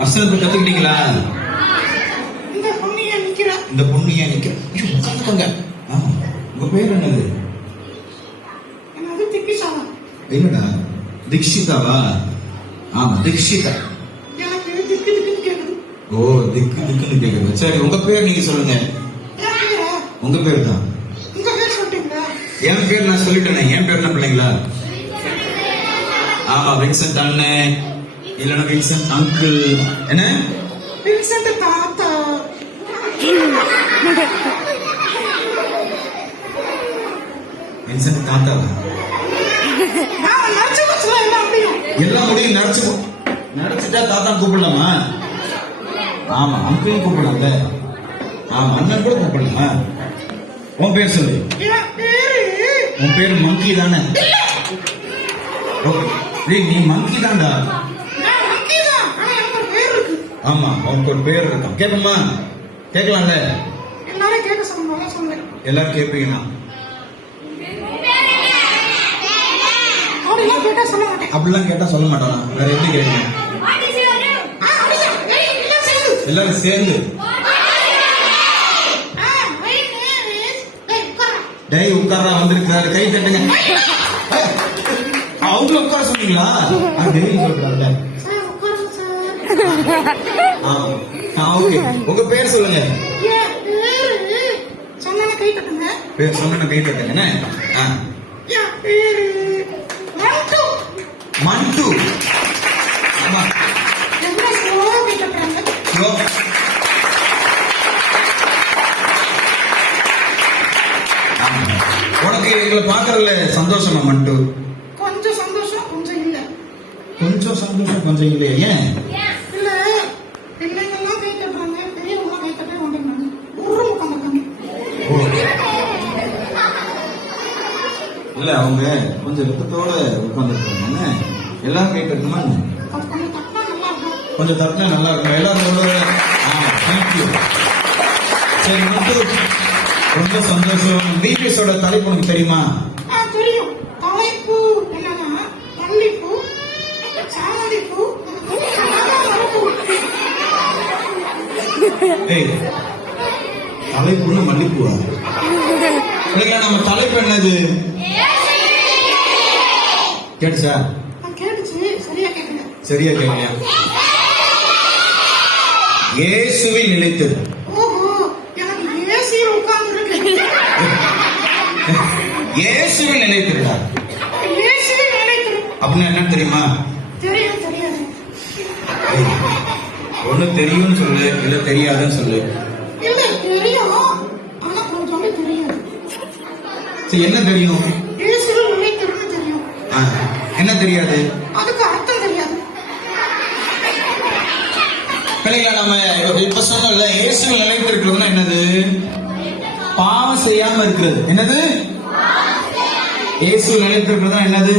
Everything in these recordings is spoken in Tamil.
வசனத்தை கத்துக்கிட்டீங்களா? இந்த பொண்ணு ஏன் நிக்கிறா? இந்த பொண்ணு ஏன் நிக்கிறா? உட்காந்துக்கோங்க. ஆமா, உங்க பேர் என்னது? என்னது திக்கிஷாவா? என்னடா தீக்ஷிதாவா? ஆமா, தீக்ஷிதா. எனக்கு திக்கு திக்குன்னு கேக்குது. ஓ, திக்கு திக்குன்னு கேக்குது. சரி, உங்க பேர் நீங்க சொல்லுங்க. என் பேரா? உங்க பேர் தான். உங்க பேர் சொல்லிட்டீங்களா? என் பேர் நான் சொல்லிட்டேனே. என் பேர் என்ன பிள்ளைங்களா? ஆமா, வின்சென்ட் அண்ணன், இல்லன்னா வின்சென்ட் அங்கிள். என்ன? வின்சென்ட் தாத்தா. வின்சென்ட் தாத்தாவா? நான் நடிச்சு வச்சுலாம் எல்லாம் முடியும். எல்லாம் முடியும். நடிச்சுட்டா தாத்தா கூப்பிடலாமா? ஆமா, அங்கிள் கூப்பிடலாம்ல. ஆமா, அண்ணன் கூட கூப்பிடலாம். உன் பேர் சொல்லு. என் பேரு உன் பேர் மங்கி தானே? நீ மங்கி தான்டா. நான் மங்கிதான். ஆனா எனக்கு ஒரு பேர் இருக்கு. ஆமா, உனக்கு ஒரு பேர் இருக்கான். கேட்போமா? கேட்கலாம்ல? எல்லாரும் கேட்க சொல்லுவாங்க, சொல்லுவேன். எல்லாரும் கேட்பீங்கன்னா அப்படிலாம் கேட்டா சொல்ல மாட்டேன். அப்படிலாம் கேட்டா சொல்ல மாட்டானா? வேற எப்படி கேட்பீங்க? எல்லாரும் சேர்ந்து டேய் உட்காரா வந்திருக்காரு, கை தட்டுங்க. அவங்களும் உட்கார சொன்னீங்களா? டெய்லி சொல்றாங்க. ஓகே, உங்க பேர் சொல்லுங்க. சொன்ன கை தட்டுங்க. பேர் சொன்ன கை தட்டுங்க. என்ன? என் பேரு மண்டு. மண்டு. ஆமா, எவ்வளவு ஸ்லோவா கை தட்டுறாங்க. இதோ. ஆமா. உனக்கு எங்களை பாக்குறதுல சந்தோஷமா மண்டு? கொஞ்சம் சந்தோஷம், கொஞ்சம் இல்ல. கொஞ்சம் சந்தோஷம், கொஞ்சம் இல்லையா? ஏன்? இல்ல, பிள்ளைங்கெல்லாம் கை தட்டுறாங்க, பெரியவங்க கை தட்டவே மாட்டேங்கிறாங்க. உருன்னு உட்காந்துருக்காங்க. இல்ல, அவங்க கொஞ்சம் ரத்தத்தோட உட்காந்துருக்காங்க. எல்லாரும் கை தட்டுமா? அது கொஞ்சம் தட்டா நல்லா இருக்கும். கொஞ்சம் தட்டினா நல்லா இருக்கும். எல்லாரும் தேங்க்யூ. சரி மண்டு, ரொம்ப சந்தோஷம். பிபிஎஸோட தலைப்பு உனக்கு தெரியுமா? தெரியும். தலைப்பு என்னன்னா மல்லிப்பூ, சாமந்திப்பூ, ஏய், தலைப்புன்னு மல்லிப்பூவா? இல்லைங்களா, நம்ம தலைப்பு என்னது கேட்டுச்சா? கேட்டுச்சு. சரியா கேட்கல. சரியா கேட்கலையா? இயேசுவில் நிலைத்தது. ஓஹோ, எனக்கு ஏசியில் உட்கார்ந்து இருக்கு. இயேசுவில் நிலைத்திருடா. ஏசியில் நினைக்கிறேன். அப்படின்னா என்ன தெரியுமா? தெரியும், தெரியாது. ஒண்ணு தெரியும்னு சொல்லு, இல்ல தெரியாதுன்னு சொல்லு. இல்ல, தெரியும். ஆனா கொஞ்சம் தெரியாது. சரி, என்ன தெரியும்? ஏசியில் நினைக்கிறேன்னு தெரியும். என்ன தெரியாது? அதுக்கு அர்த்தம் தெரியாது. பிள்ளைங்களா, நம்ம இப்ப சொன்னோம்ல, இயேசுவில் நிலைத்திருக்கிறதுனா என்னது? பாவம் செய்யாம இருக்கிறது. என்னது? இயேசுவில் நிலைத்திருக்கிறதுனா என்னது?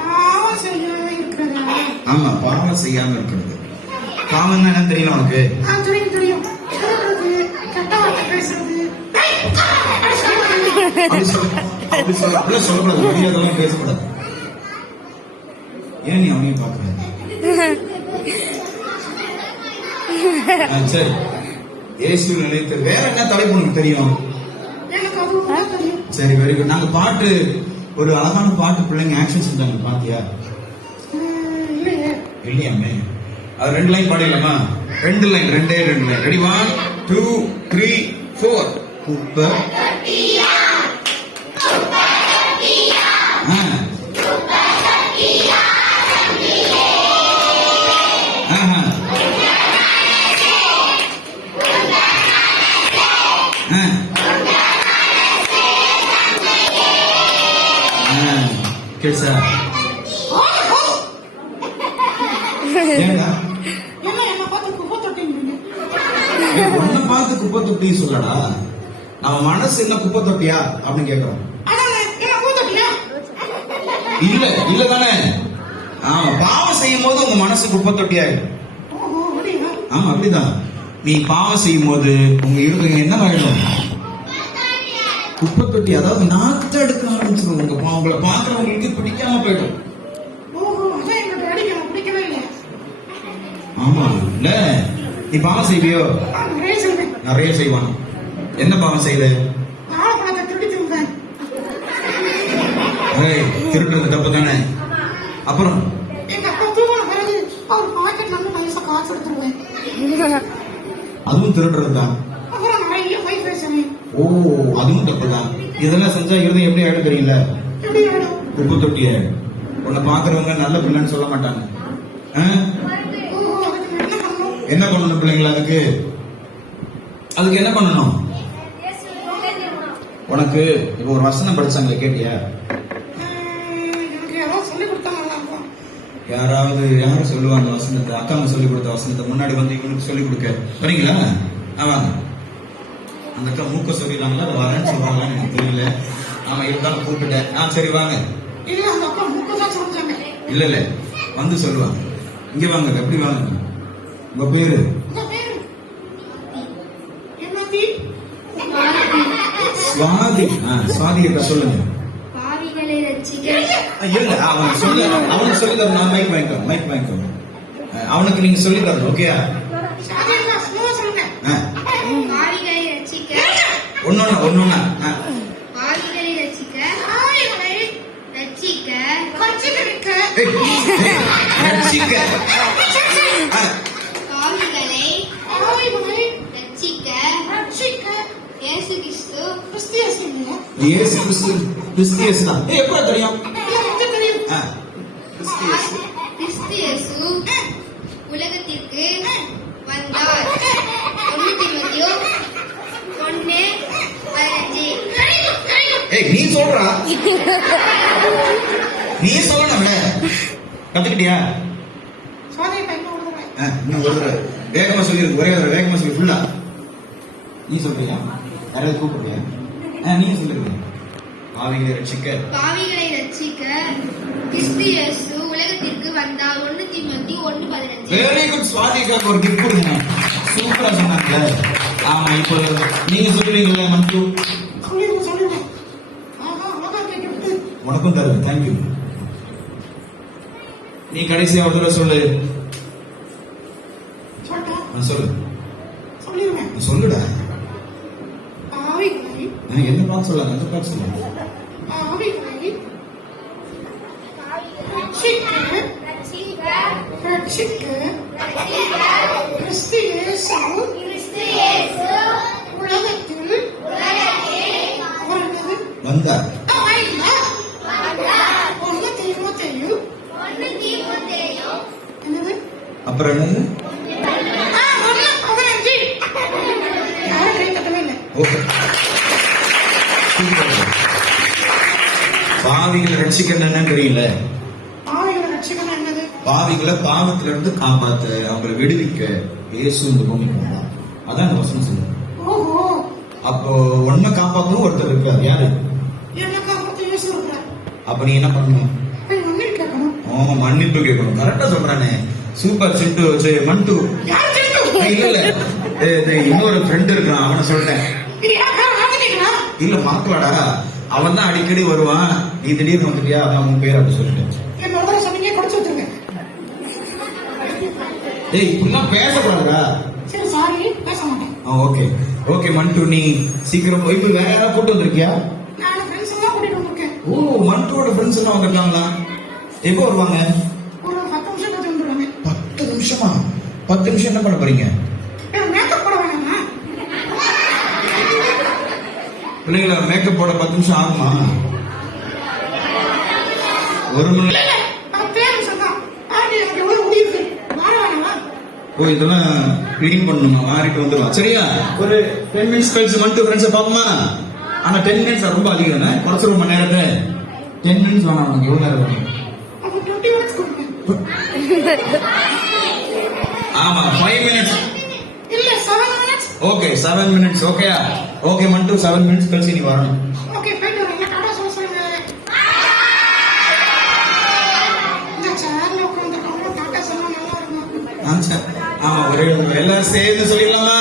பாவம் செய்யாம இருக்கிறதா? ஆமா, பாவம் செய்யாம இருக்கிறது. பாவம்னா என்ன தெரியும் உனக்கு? தெரியும், தெரியும். சொல்றது, கெட்ட வார்த்தை பேசுறது. அப்படிலாம் சொல்லக்கூடாது. மரியாதைலாம் பேசக்கூடாது. ஏன் நீ அவனையும் பாக்குற? சரி, இயேசுவில் நிலைத்து வேற என்ன தலைப்பு உனக்கு தெரியும்? எனக்கு அது தெரியும். சரி, வெரி குட். நாங்க பாட்டு, ஒரு அழகான பாட்டு பிள்ளைங்க ஆக்ஷன் செஞ்சாங்க, பாத்தியா? இல்லையே. இல்லையாமே. அது 2 லைன் பாடிடலாமா? 2 line, 2 line. ரெடி? 1 2 3 4. குப்பை கேசா ஏண்டா என்ன பார்த்து குப்பை தொட்டிங்க? ஒன்ன பார்த்து குப்பை தொட்டி சொல்லடா. நம்ம மனசு என்ன குப்பை தொட்டியா அப்படின்னு கேக்குறோம். இல்ல இல்ல தானே? ஆமா, பாவம் செய்யும் போது உங்க மனசு குப்பை தொட்டியாயிடும். ஆமா, அப்படிதான். நீ பாவம் செய்யும் போது உங்க இருதயம் என்ன ஆயிடும்? குப்பை தொட்டி. அதாவது நாத்த எடுக்க ஆரம்பிச்சிடும். உங்களை பாக்குறவங்களுக்கு பிடிக்காம போயிடும். ஆமா இல்ல நீ பாவம் செய்வியோ? நான் நிறைய செய்வேன். நிறைய செய்வான். என்ன பாவம் செய்த? வாழைப்பழத்தை திருடி தின்பேன். ஏய், திருடுறது தப்பு தானே. அப்புறம் எங்க அப்பா தூங்கின பிறகு அவர் பாக்கெட் வந்து நைஸா காசு எடுத்துருவேன். அதுவும் திருடுறது தான். அப்புறம் நிறைய போய் பேசுவேன். ஓ, அதுவும் தப்பு தான். இதெல்லாம் செஞ்சா இருதயம் எப்படி ஆயிடும் தெரியல? எப்படி ஆயிடும்? உப்பு தொட்டி ஆயிடும். உன்னை பாக்குறவங்க நல்ல பிள்ளைன்னு சொல்ல மாட்டாங்க. ஆ? ஓ, அதுக்கு என்ன பண்ணணும்? என்ன பண்ணணும் பிள்ளைங்களா? அதுக்கு என்ன பண்ணணும்? உனக்கு இப்ப ஒரு வசனம் படிச்சாங்களே, கேட்டியா? எனக்கு ஏதாவது சொல்லி கொடுத்தா நல்லா இருக்கும். யாரும் சொல்லுவாங்க வசனத்தை? அக்காங்க சொல்லி கொடுத்த வசனத்தை முன்னாடி வந்து இவனுக்கு சொல்லி கொடுக்க வரீங்களா? வாங்க. அந்த அக்கா மூக்க சொல்லிடுறாங்களா அதை வரேன்னு சொல்றாங்களான்னு எனக்கு தெரியல. ஆமா, இருந்தாலும் கூப்பிட்டேன். சரி வாங்க. இல்ல அந்த அப்பா மூக்கு தான் சொல்றாங்க. இல்ல வந்து சொல்லுவாங்க. இங்க வாங்க, எப்படி வாங்க. உங்க பேரு? உங்க பேரு என்னதி? சுவாதி. சுவாதி அக்கா சொல்லுங்க. பாவிகளை ரட்சிக்க இல்ல அவனுக்கு சொல்லி தரணும். நான் மைக் வாங்கிக்கோ. அவனுக்கு நீங்க சொல்லி தரணும். ஓகேயா? சாதியா ஸ்லோவா சொல்லுங்க. பாவிகளை ரட்சிக்க ஒன்னொன்னா. பாவிகளை ரட்சிக்க ஆயிகளை ரட்சிக்க கட்சிகளுக்கு ரட்சிக்க. பாவிகளை ஆயிகளை ரட்சிக்க ரட்சிக்க இயேசு கிறிஸ்து கிறிஸ்தியசிங்க. இயேசு கிறிஸ்து தான். எப்ப தெரியும்? எனக்கு தெரியும். கிறிஸ்து இயேசு உலகத்திற்கு வந்தார். 1 தீமோத்தேயு 1:15. ஏய், நீ சொல்றா. நீ சொல்லணும்ல. கத்துக்கிட்டியா? சாதியா டைம் ஓடுறேன். இன்னும் ஒரு தடவை வேகமா சொல்லி, ஒரே ஒரு வேகமா சொல்லி ஃபுல்லா. நீ சொல்றியா? யாராவது கூப்பிடுறியா? நீங்க சொல்லுங்க. பாவிகளை ரட்சிக்க கிறிஸ்து இயேசு உலகத்திற்கு வந்தார். 1 தீமோத்தேயு 1:15. Very good. சுவாதிக்காக ஒரு கிஃப்ட் கொடுங்க. சூப்பரா சொன்னாங்க. ஆமா, இப்போ நீங்க சொல்லுவீங்களா? மந்து சொல்லுங்க. ஆஹா, அழகா கேட்டு. உனக்கும் தருவேன். தேங்க்யூ. நீ கடைசியா ஒரு தடவை சொல்லு. சொல்லிட்டா? சொல்லு. சொல்லிடுங்க. சொல்லுடா. ஆவிகளை என்ன பார்த்து சொல்லாங்க? அந்த பார்த்து சொல்லாங்க. ஆவிகளை ரட்சிக்க கிறிஸ்து இயேசு உலகத்தில் அவரது வந்தார். 1 தீமோத்தேயு என்னது? அப்புறம் என்னது? 1:15. யாரும் கை தட்டவே இல்லை. ஓகே. பாவிகளை ரட்சிக்கணும் என்னன்னு தெரியல. ஆவிகளை ரட்சிக்கணும் என்னது? பாவிகளை பாவத்துல இருந்து காப்பாத்த, அவங்களை விடுவிக்க இயேசு இந்த பூமிக்கு வந்தார். அதான் இந்த வசனம் சொல்லுது. ஓஹோ, அப்போ ஒன்ன காப்பாத்தணும் ஒருத்தர் இருக்காரு. யாரு? என்ன காப்பாத்த இயேசு இருக்கிறார். அப்ப நீ என்ன பண்ணணும்? மன்னிப்பு கேட்கணும். மன்னிப்பு கேட்கணும். கரெக்டா சொல்றானே. சூப்பர். சிண்டு மண்டு. யார் கேட்டு? இல்ல இன்னொரு ஃப்ரெண்ட் இருக்கான், அவனை சொல்லிட்டேன். இது யாரா மாத்திட்டீங்களா? இல்ல மாக்கலாடா, அவன் தான் அடிக்கடி வருவான். நீ திடீர்னு வந்துட்டியா, அதான் உன் பேர் அப்படி சொல்லிட்டேன். என்ன ஒரு தடவை சொன்னீங்க, குடிச்சு வச்சிருங்க. ஏய், இப்படிலாம் பேசக்கூடாதுடா. சரி, சாரி, பேச மாட்டேன். ஓகே மண்டு, நீ சீக்கிரம் போய் வேற யாராவது கூட்டு வந்திருக்கியா? நான் ஃப்ரெண்ட்ஸ் எல்லாம் கூட்டிட்டு வந்திருக்கேன். ஓ, மண்டோட ஃப்ரெண்ட்ஸ் எல்லாம் வந்திருக்காங்களா? எப்போ வருவாங்க? ஒரு 10 நிமிஷம் பார்த்து வந்துடுவாங்க. 10 நிமிஷமா? 10 நிமிஷம் என்ன பண்ண போறீங்க? மேக்கப் போட வேணாமா? பிள்ளைங்கள மேக்கப் போட 10 நிமிஷம் ஆகுமா? 1 மணி இல்ல, 10 நிமிஷம் தான். பாருங்க, எனக்கு எவ்வளவு முடி இருக்கு. வார வேணாமா? ஓ, இதெல்லாம் கிளீன் பண்ணணுமா? மாறிட்டு வந்துருவா. சரியா? ஒரு 10 மினிட்ஸ் கழிச்சு மண்டு ஃப்ரெண்ட்ஸை பார்ப்போமா? ஆனா 10 மினிட்ஸ் ரொம்ப அதிகம் தானே. குறைச்சிருவோம் மணி நேரத்தை. 10 மினிட்ஸ் வேணாம். உனக்கு எவ்வளவு நேரம் வேணும்? அப்போ 20 minutes கொடுங்க. ஆமா, 5 மினிட்ஸ். இல்ல, 7 minutes. Okay, 7 minutes. ஓகேயா? ஓகே மண்டு, 7 மினிட்ஸ் கழிச்சு நீ வரணும். ஓகே, போயிட்டு வரேன். டாடா சொல்லுங்க. இந்த சேர்ல உட்கார்ந்து டாடா சொன்னா நல்லா இருக்கும். ஆமா, ஒரே எல்லாரும் சேர்ந்து சொல்லிடலாமா?